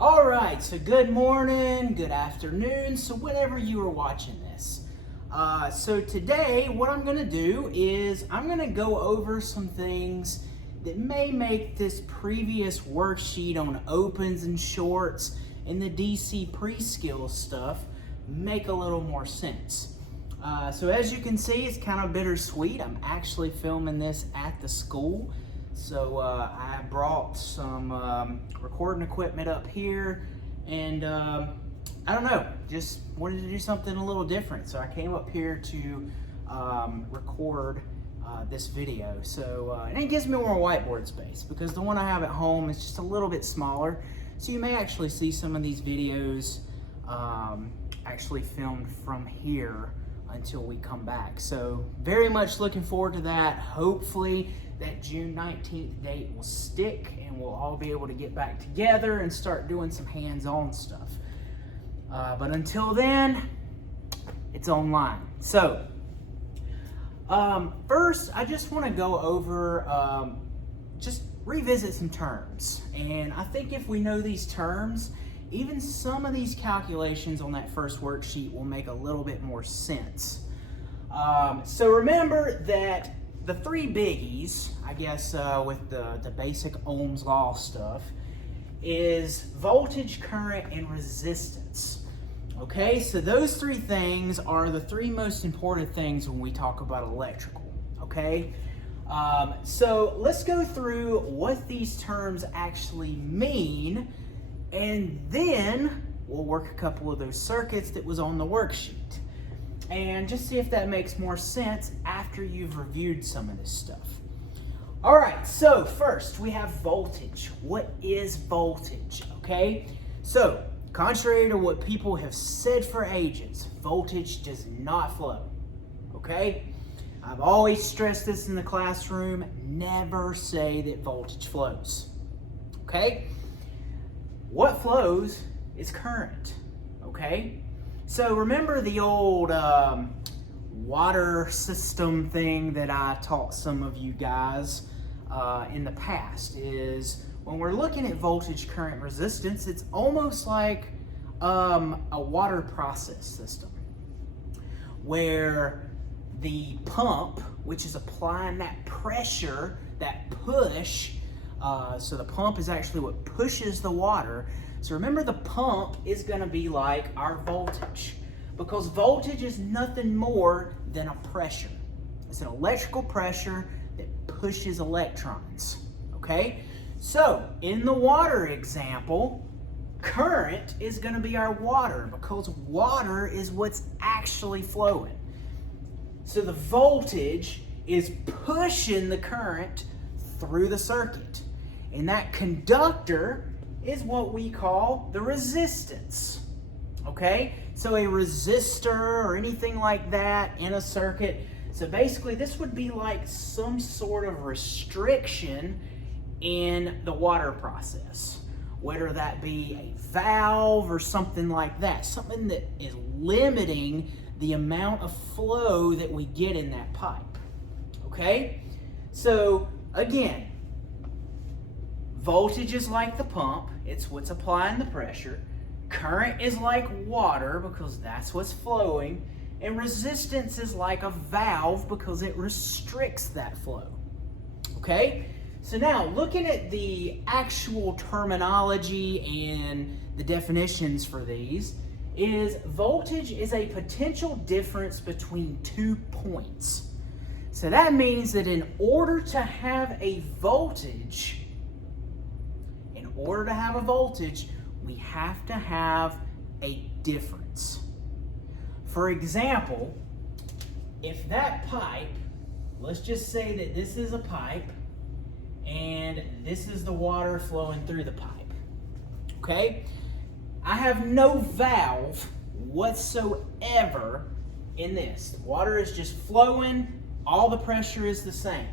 All right, so good morning, good afternoon, so whenever you are watching this. So today, what I'm gonna do is I'm gonna go over some things that may make this previous worksheet on opens and shorts and the DC pre-skill stuff make a little more sense. So as you can see, it's kind of bittersweet. I'm actually filming this at the school. So I brought some recording equipment up here, and I don't know, just wanted to do something a little different. So I came up here to record this video. So and it gives me more whiteboard space because the one I have at home is just a little bit smaller. So you may actually see some of these videos actually filmed from here until we come back. So very much looking forward to that. Hopefully that June 19th date will stick and we'll all be able to get back together and start doing some hands-on stuff. But until then, it's online. So first, I just want to go over, just revisit some terms. And I think if we know these terms, even some of these calculations on that first worksheet will make a little bit more sense. So remember that the three biggies, I guess, with the basic Ohm's law stuff, is voltage, current, and resistance. Okay, so those three things are the three most important things when we talk about electrical, okay? So let's go through what these terms actually mean, and then we'll work a couple of those circuits that was on the worksheet and just see if that makes more sense after you've reviewed some of this stuff. All right, so first we have voltage. What is voltage, okay? So contrary to what people have said for ages, voltage does not flow, okay? I've always stressed this in the classroom, never say that voltage flows, okay? What flows is current, okay? So remember the old water system thing that I taught some of you guys in the past is when we're looking at voltage, current, resistance, it's almost like a water process system where the pump, which is applying that pressure, that push, so the pump is actually what pushes the water. So remember, the pump is going to be like our voltage, because voltage is nothing more than a pressure. It's an electrical pressure that pushes electrons, okay? So in the water example, current is going to be our water, because water is what's actually flowing. So the voltage is pushing the current through the circuit. And that conductor is what we call the resistance, okay? So a resistor or anything like that in a circuit. So basically this would be like some sort of restriction in the water process, whether that be a valve or something like that, something that is limiting the amount of flow that we get in that pipe, okay? So again, voltage is like the pump, it's what's applying the pressure. Current is like water because that's what's flowing. And resistance is like a valve because it restricts that flow. Okay? So now looking at the actual terminology and the definitions for these is voltage is a potential difference between 2 points. So that means that in order to have a voltage, we have to have a difference. For example, if that pipe, let's just say that this is a pipe and this is the water flowing through the pipe, okay? I have no valve whatsoever in this. The water is just flowing, all the pressure is the same.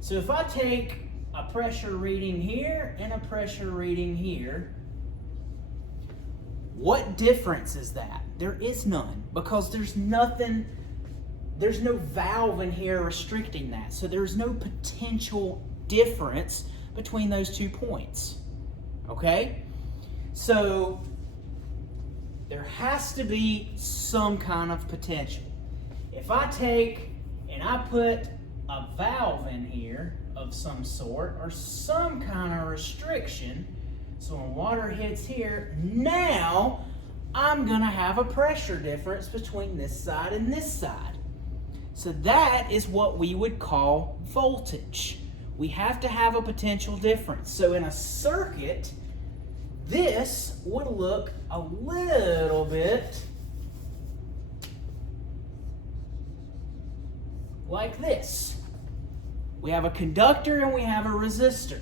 So if I take a pressure reading here and a pressure reading here, what difference is that? There is none, because there's no valve in here restricting that. So there's no potential difference between those 2 points, okay? So there has to be some kind of potential. If I take and I put a valve in here of some sort or some kind of restriction, so when water hits here, now I'm going to have a pressure difference between this side and this side. So that is what we would call voltage. We have to have a potential difference. So in a circuit, this would look a little bit like this. We have a conductor and we have a resistor.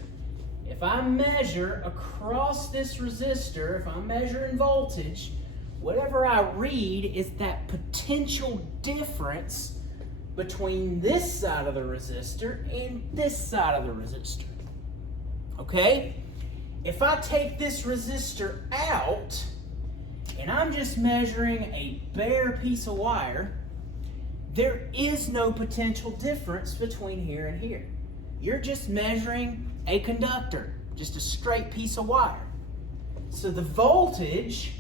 If I measure across this resistor, if I'm measuring voltage, whatever I read is that potential difference between this side of the resistor and this side of the resistor. Okay? If I take this resistor out and I'm just measuring a bare piece of wire, there is no potential difference between here and here. You're just measuring a conductor, just a straight piece of wire. So the voltage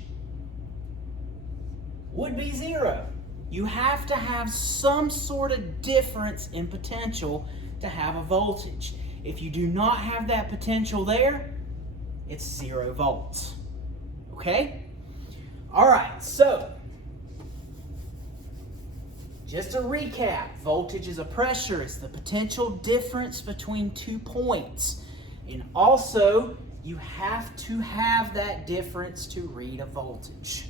would be 0. You have to have some sort of difference in potential to have a voltage. If you do not have that potential there, it's 0 volts. Okay? All right, so just to recap, voltage is a pressure. It's the potential difference between 2 points. And also, you have to have that difference to read a voltage.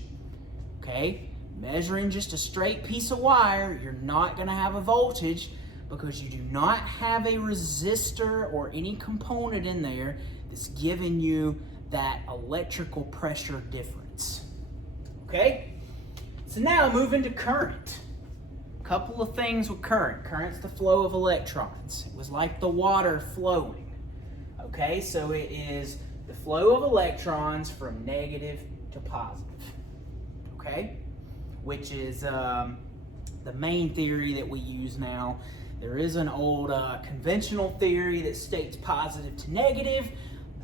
Okay? Measuring just a straight piece of wire, you're not going to have a voltage because you do not have a resistor or any component in there that's giving you that electrical pressure difference. Okay? So now moving to current. Couple of things with current. Current's the flow of electrons. It was like the water flowing. Okay, so it is the flow of electrons from negative to positive. Okay, which is the main theory that we use now. There is an old conventional theory that states positive to negative,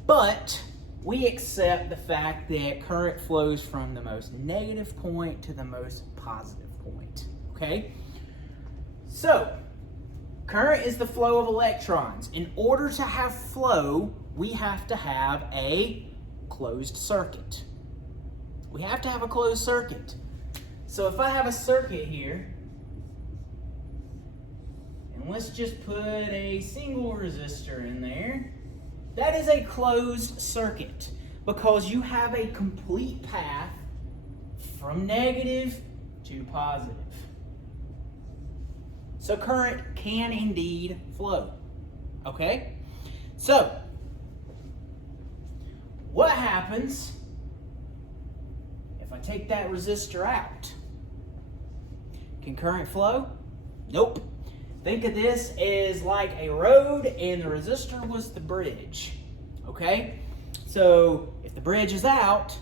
but we accept the fact that current flows from the most negative point to the most positive point. Okay? So, current is the flow of electrons. In order to have flow, we have to have a closed circuit. We have to have a closed circuit. So if I have a circuit here, and let's just put a single resistor in there, that is a closed circuit because you have a complete path from negative to positive. So current can indeed flow. Okay? So, what happens if I take that resistor out? Can current flow? Nope. Think of this as like a road and the resistor was the bridge. Okay? So, if the bridge is out,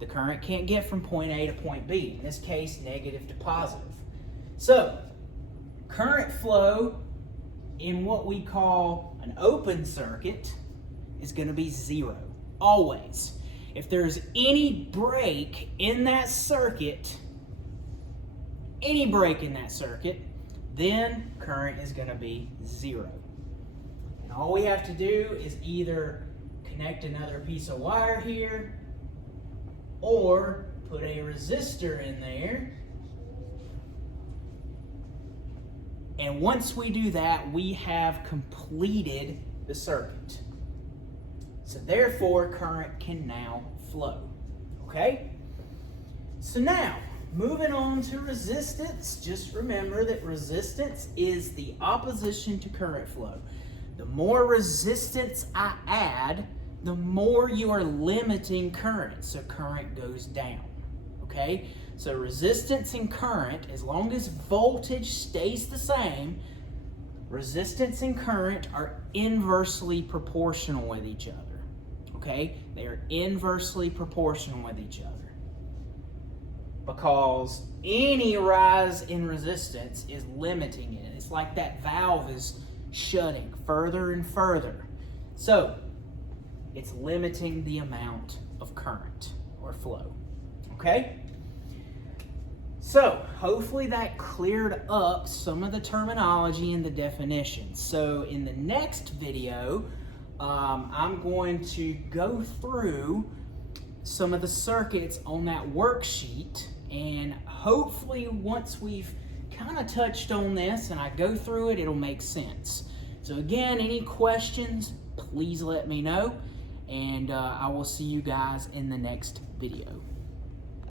the current can't get from point A to point B. In this case, negative to positive. So, current flow in what we call an open circuit is going to be 0, always. If there's any break in that circuit, then current is going to be 0. And all we have to do is either connect another piece of wire here or put a resistor in there. And once we do that, we have completed the circuit. So therefore, current can now flow. Okay? So now, moving on to resistance, just remember that resistance is the opposition to current flow. The more resistance I add, the more you are limiting current, so current goes down. Okay? So resistance and current, as long as voltage stays the same, resistance and current are inversely proportional with each other. Okay? They are inversely proportional with each other. Because any rise in resistance is limiting it. It's like that valve is shutting further and further. So, it's limiting the amount of current or flow. Okay? So hopefully that cleared up some of the terminology and the definitions. So in the next video, I'm going to go through some of the circuits on that worksheet, and hopefully once we've kind of touched on this and I go through it, it'll make sense. So again, any questions, please let me know, and I will see you guys in the next video.